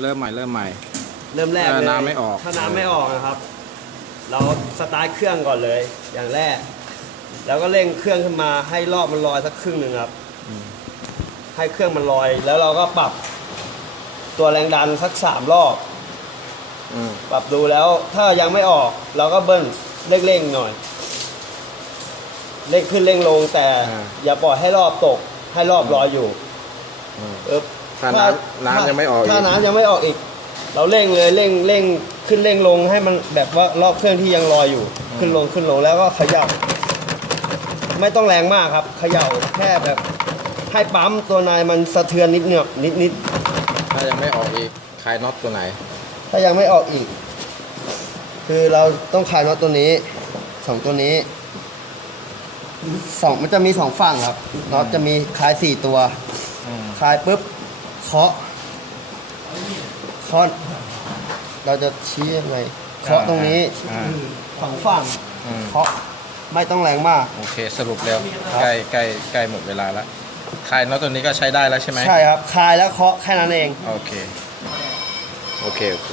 เริ่มใหม่เริ่มใหม่ เริ่มแรกถ้าเลยน้ำไม่ออก ถ้าน้ำไม่ออกนะครับ เราสตาร์ทเครื่องก่อนเลย อย่างแรก แล้วก็เร่งเครื่องขึ้นมาให้รอบมันลอยสักครึ่งหนึ่งครับอืมให้เครื่องมันลอย แล้วเราก็ปรับตัวแรงดันสักสามรอบอืมปรับดูแล้วถ้ายังไม่ออก เราก็เบิ้ลเร่งๆหน่อย เร่งขึ้นเร่งลงแต่ อย่าปล่อยให้รอบตก ให้รอบลอยอยู่อืมเออ ถ้าน้ำน้ำยังไม่ออกอีกถ้าน้ำยังไม่ออกอีก เราเร่งเลยเร่งเร่งขึ้นเร่งลงให้มันแบบว่ารอบเครื่องที่ยังลอยอยู่ ขึ้นลงขึ้นลงแล้วก็เขย่าไม่ต้องแรงมากครับเขย่าแค่แบบ ให้ปั๊มตัวนายมันสะเทือนนิดเนียนิดนิดถ้ายังไม่ออกอีกคลายน็อตตัวไหน ถ้ายังไม่ออกอีก คือเราต้องคลายน็อตตัวนี้สองตัวนี้สองมันจะมีสองฝั่งครับน็อตจะมีคลายสี่ตัวอืมคลายปุ๊บ เคาะเคาะเราจะชี้ยังไงเคาะตรงนี้อ่า สองฝั่งอืมเคาะไม่ต้องแรงมาก โอเคสรุปเร็วครับ ใกล้ใกล้ใกล้หมดเวลาแล้วคลายน็อตตัวนี้ก็ใช้ได้แล้วใช่ไหมใช่ครับคลายแล้วเคาะแค่นั้นเอง โอเค โอเคโอเค